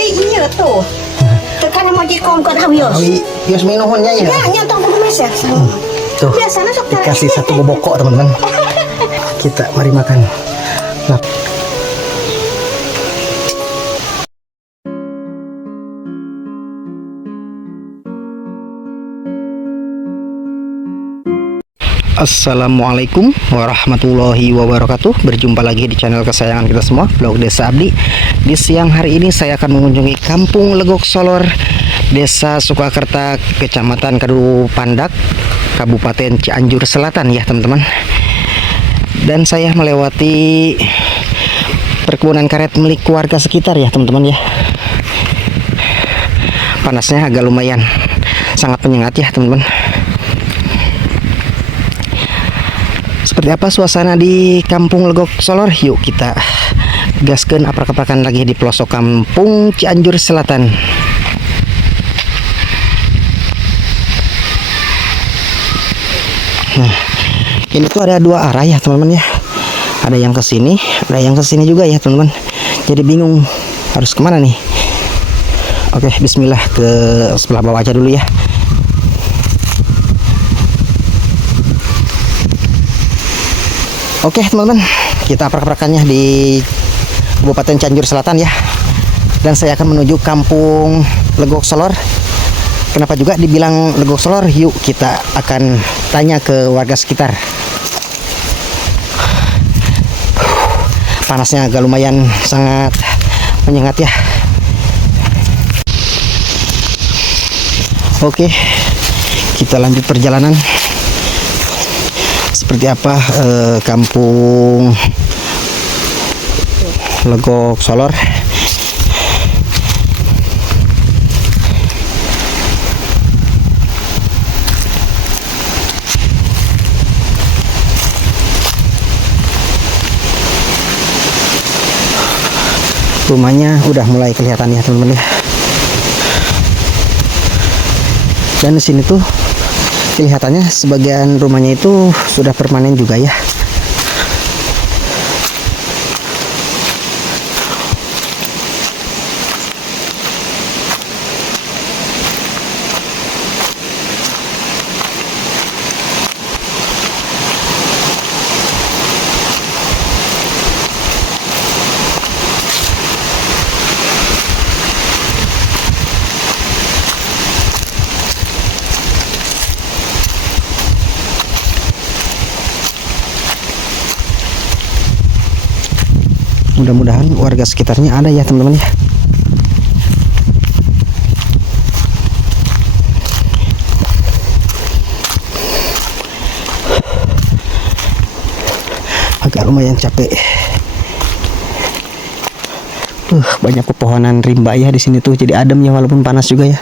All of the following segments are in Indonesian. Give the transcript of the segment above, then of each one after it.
jadi iya tuh. Tekan mau jikom ke hawios. Yos minuhunnya ya. Ya, nyantong kudu mes ya. Tuh. Biasanya sok Dikasih satu bobokok teman-teman. Kita mari makan. Nah. Assalamualaikum warahmatullahi wabarakatuh. Berjumpa lagi di channel kesayangan kita semua, Vlog Desa Abdi. Di siang hari ini saya akan mengunjungi Kampung Legok Solor, Desa Sukakerta, Kecamatan Kadu Pandak, Kabupaten Cianjur Selatan ya teman-teman. Dan saya melewati perkebunan karet milik warga sekitar ya teman-teman ya. Panasnya agak lumayan sangat menyengat ya teman-teman. Seperti apa suasana di Kampung Legok Solor? Yuk kita gaskeun aprak-aprakan lagi di pelosok Kampung Cianjur Selatan. Nah, ini tuh ada dua arah ya teman-teman ya. Ada yang ke sini, ada yang ke sini juga ya teman-teman. Jadi bingung harus kemana nih. Oke, bismillah, ke sebelah bawah aja dulu ya. Oke teman-teman, kita aprak-aprakannya di Kabupaten Cianjur Selatan ya. Dan saya akan menuju Kampung Legok Solor. Kenapa juga dibilang Legok Solor? Yuk kita akan tanya ke warga sekitar. Panasnya agak lumayan sangat menyengat ya. Oke, kita lanjut perjalanan. Seperti apa Kampung Legok Solor. Rumahnya udah mulai kelihatan ya teman-teman ya. Dan di sini tuh kelihatannya sebagian rumahnya itu sudah permanen juga ya. Mudah-mudahan warga sekitarnya ada ya teman-teman ya. Agak lumayan capek. Banyak pepohonan rimba ya di sini tuh, jadi adem ya walaupun panas juga ya.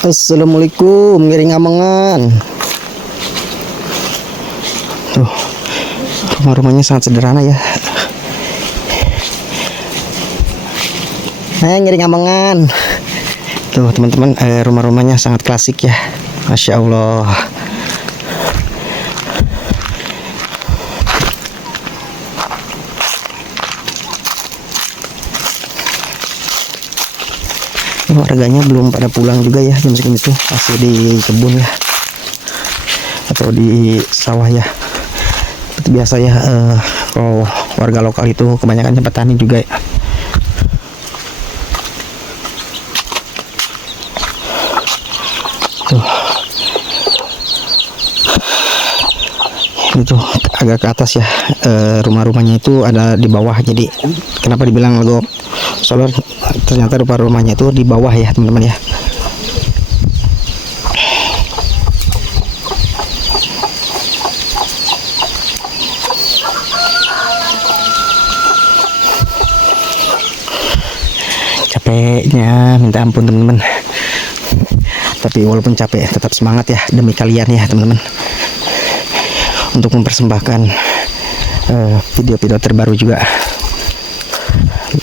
Assalamualaikum, ngiring amengan. Tuh, rumah-rumahnya sangat sederhana ya. Ngiring amengan. Tuh teman-teman, rumah-rumahnya sangat klasik ya. Masya Allah. Warganya belum pada pulang juga ya jam segitu, masih di kebun ya atau di sawah ya. Seperti biasa ya, kalau warga lokal itu kebanyakan petani juga ya. Tuh, itu agak ke atas ya, rumah-rumahnya itu ada di bawah. Jadi kenapa dibilang Legok Solor? Ternyata rumah-rumahnya itu di bawah ya teman-teman ya. Capeknya minta ampun teman-teman. Tapi walaupun capek tetap semangat ya demi kalian ya teman-teman. Untuk mempersembahkan video-video terbaru juga.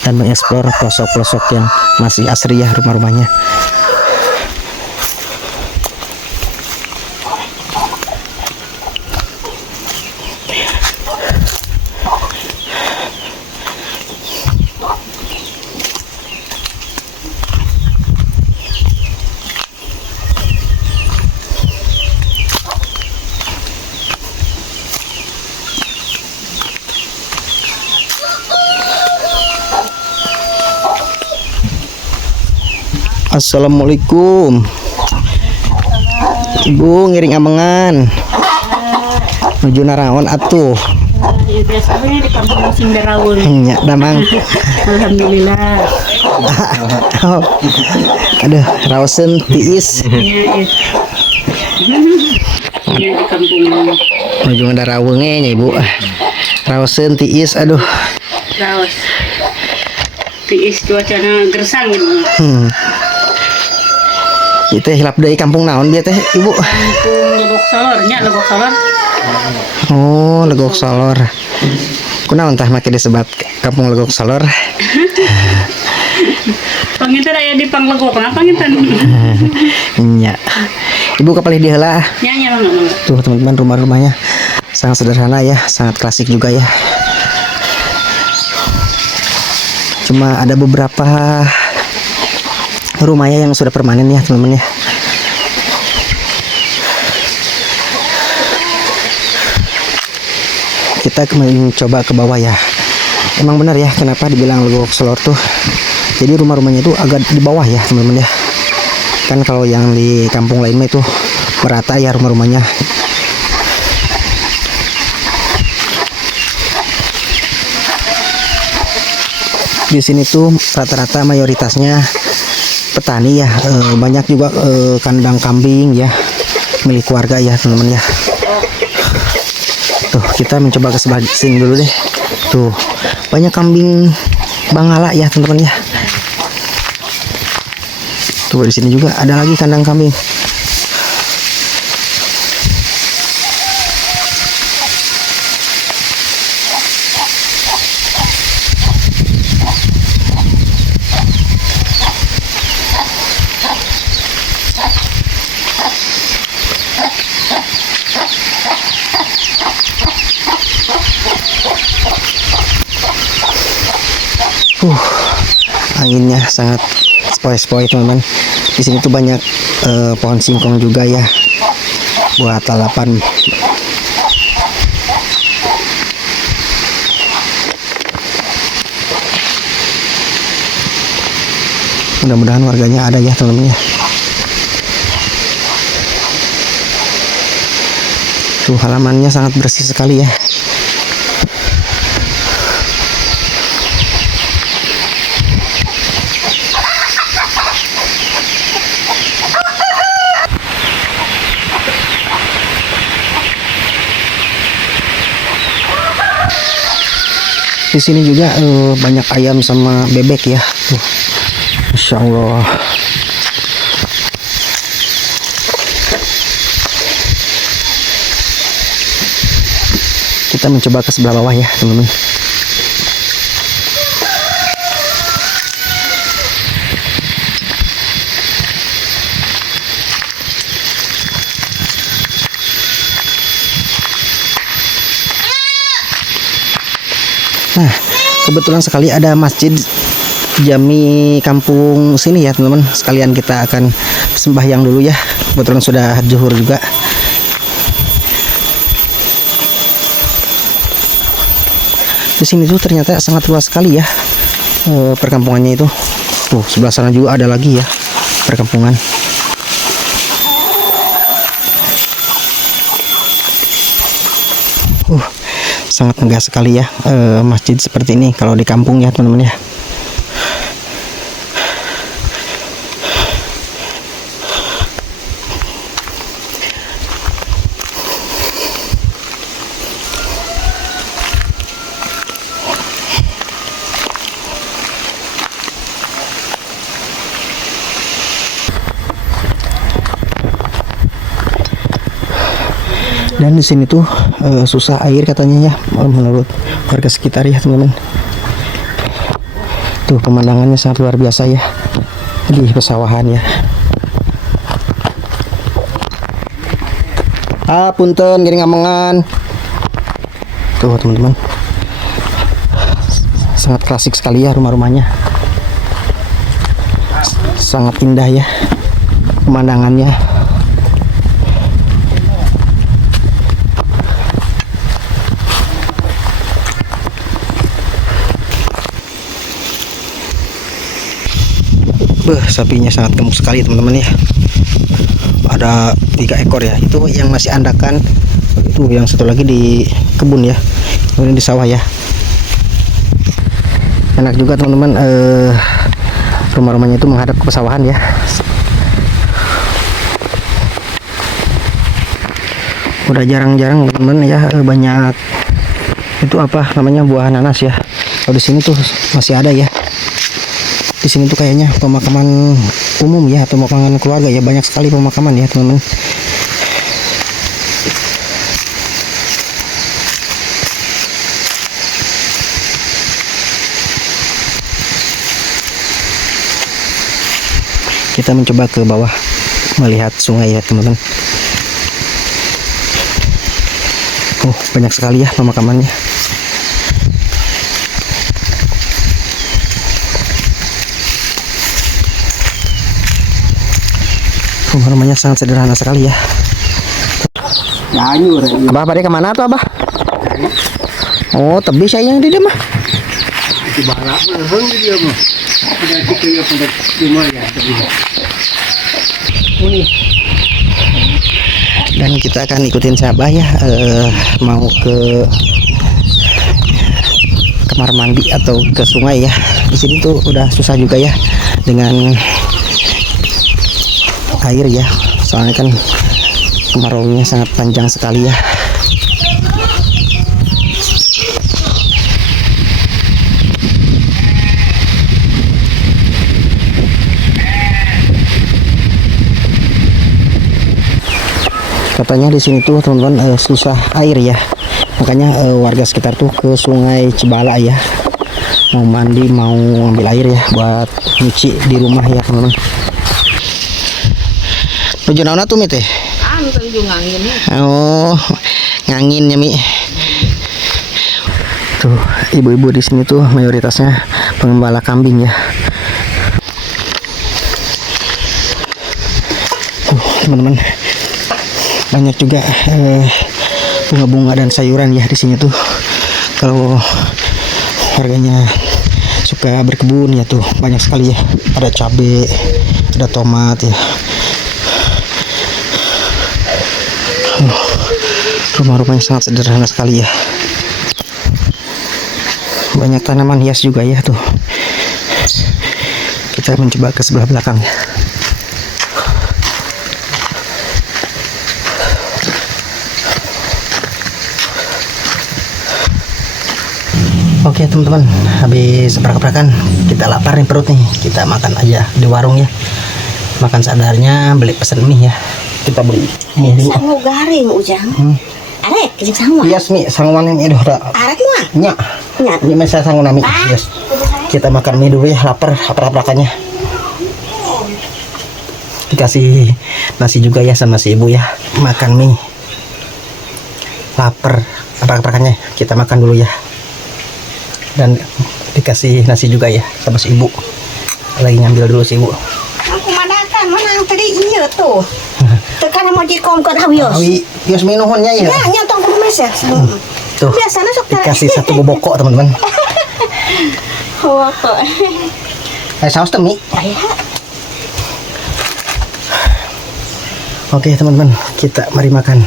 dan mengeksplor pelosok-pelosok yang masih asri ya rumah-rumahnya. Assalamualaikum Ibu, ngiring amengan menuju Naraon atuh. Ya, biasanya di kampung musim Berawul. Ya, damang. Alhamdulillah. Oh. Aduh, raosen tiis. Iya di kampung. Menuju Naraweunge nya Ibu. Raosen tiis, aduh. Raos. Tiis cuacana gersang gitu. Itu hilap dari kampung naon dia teh Ibu? Kampung Legok Solor, nya Legok Solor. Oh, Legok Solor. Kunaon tah make disebat kampung Legok Solor? Panginten aya di Panglegok, nah panginten. Nya. Ibu kapalih di heula. Nya mangga. Tuh teman-teman, rumah-rumahnya sangat sederhana ya, sangat klasik juga ya. Cuma ada beberapa rumahnya yang sudah permanen ya teman-teman ya. Kita mencoba ke bawah ya. Emang benar ya kenapa dibilang Legok Solor tuh. Jadi rumah-rumahnya itu agak di bawah ya teman-teman ya. Kan kalau yang di kampung lainnya itu merata ya rumah-rumahnya. Di sini tuh rata-rata mayoritasnya petani ya, banyak juga kandang kambing ya milik keluarga ya teman-teman ya. Tuh kita mencoba ke sebelah sini dulu deh. Tuh banyak kambing Bangala ya teman-teman ya. Tuh di sini juga ada lagi kandang kambing. Anginnya sangat sepoi-sepoi teman-teman. Di sini tuh banyak pohon singkong juga ya buat lalapan. Mudah-mudahan warganya ada ya teman-teman ya. Tuh halamannya sangat bersih sekali ya. Di sini juga banyak ayam sama bebek ya. Tuh. Masya Allah. Kita mencoba ke sebelah bawah ya teman-teman. Nah, kebetulan sekali ada masjid Jami kampung sini ya teman-teman. Sekalian kita akan sembahyang dulu ya. Kebetulan sudah zuhur juga. Di sini tuh ternyata sangat luas sekali ya perkampungannya itu. Tuh sebelah sana juga ada lagi ya perkampungan. Sangat megah sekali ya masjid seperti ini kalau di kampung ya teman-teman ya. Dan di sini tuh susah air katanya ya menurut warga sekitar ya teman-teman. Tuh pemandangannya sangat luar biasa ya di pesawahan ya. Punten gini ngamengan. Tuh teman-teman, sangat klasik sekali ya rumah-rumahnya, sangat indah ya pemandangannya. Sapinya sangat gemuk sekali teman-teman ya. Ada 3 ekor ya. Itu yang masih andakan. Itu yang satu lagi di kebun ya. Kemudian di sawah ya. Enak juga teman-teman. Rumah-rumahnya itu menghadap ke pesawahan ya. Udah jarang-jarang teman-teman ya banyak itu apa namanya buah nanas ya. Kalau di sini tuh masih ada ya. Di sini tuh kayaknya pemakaman umum ya, pemakaman keluarga ya, banyak sekali pemakaman ya teman-teman. Kita mencoba ke bawah melihat sungai ya teman-teman. Banyak sekali ya pemakamannya. Rumahnya sangat sederhana sekali ya. Abah pada kemana tuh abah? Oh tebi saya yang di dia mah. Dan kita akan ikutin Sabah ya, mau ke kamar mandi atau ke sungai ya. Di sini tuh udah susah juga ya dengan air ya, soalnya kan kemaraunya sangat panjang sekali ya. Katanya di sini tuh teman-teman susah air ya, makanya warga sekitar tuh ke sungai Cibala ya, mau mandi mau ambil air ya buat nyuci di rumah ya teman-teman. Tujuh naon tuh Mi teh? Oh, nganginnya Mi. Tuh, ibu-ibu di sini tuh mayoritasnya pengembala kambing ya. Teman-teman, banyak juga bunga-bunga dan sayuran ya di sini tuh. Kalau warganya suka berkebun ya tuh banyak sekali ya. Ada cabai, ada tomat ya. Rumah-rumahnya sangat sederhana sekali ya. Banyak tanaman hias juga ya tuh. Kita mencoba ke sebelah belakang ya. Oke teman-teman, habis prak-prakan kita lapar nih perut nih. Kita makan aja di warung ya. Makan sadarnya, beli pesen mie ya. Kita beli mie dulu. Sangu garing ujang. Arek, jeung sangu. Yes Mi, sanguan yang itu udah. Arek mah. Nya. Nya. Ini masa sangu nami. Yes. Kita makan mie dulu ya, lapar aprak-aprakannya. Dikasih nasi juga ya sama si ibu ya. Makan mie. Lapar aprak-aprakannya. Kita makan dulu ya. Dan dikasih nasi juga ya sama si ibu. Lagi ngambil dulu si ibu. Aku madakan menang tadi ieu tuh. Tekan mau dikom ke hawios. Awi, yos minuhunnya ya. Ya, nyantong ke mes ya. Tuh. Biasanya sok Dikasih satu boboko teman-teman. Hawa kok. Saus tuh Mi. Aya. Oke teman-teman, kita mari makan.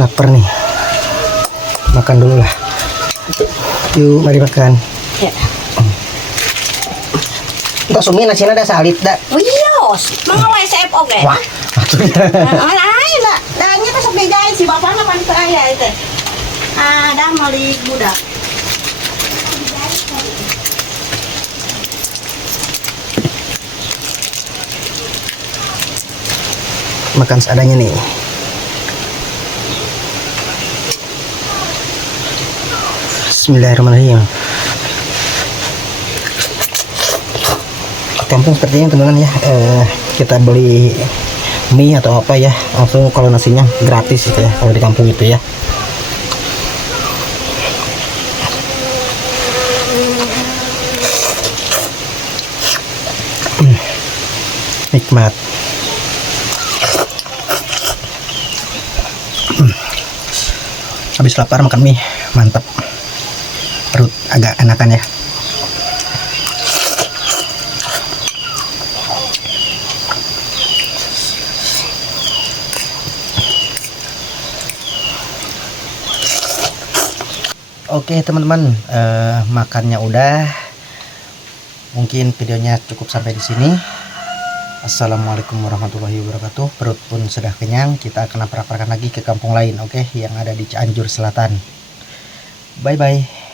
Lapar nih. Makan dulu lah. Yuk, mari makan. Ya. Enggak sumi nasinya ada salit dah. Wios, mangga wae CF oge. Wah, Lain lah. Danya teh sok dijahit si bapakna pan teu aya teh. Dah meuli budak. Makan seadanya nih. Bismillahirrahmanirrahim. kampung seperti ini teman-teman ya. Kita beli mie atau apa ya, langsung kalau nasinya gratis gitu ya kalau di kampung itu ya. Nikmat. Habis lapar makan mie, mantap. Perut agak enakan ya. Oke teman-teman, makannya udah. Mungkin videonya cukup sampai di sini. Assalamualaikum warahmatullahi wabarakatuh. Perut pun sudah kenyang. Kita akan lapar-laparkan lagi ke kampung lain, oke, yang ada di Cianjur Selatan. Bye bye.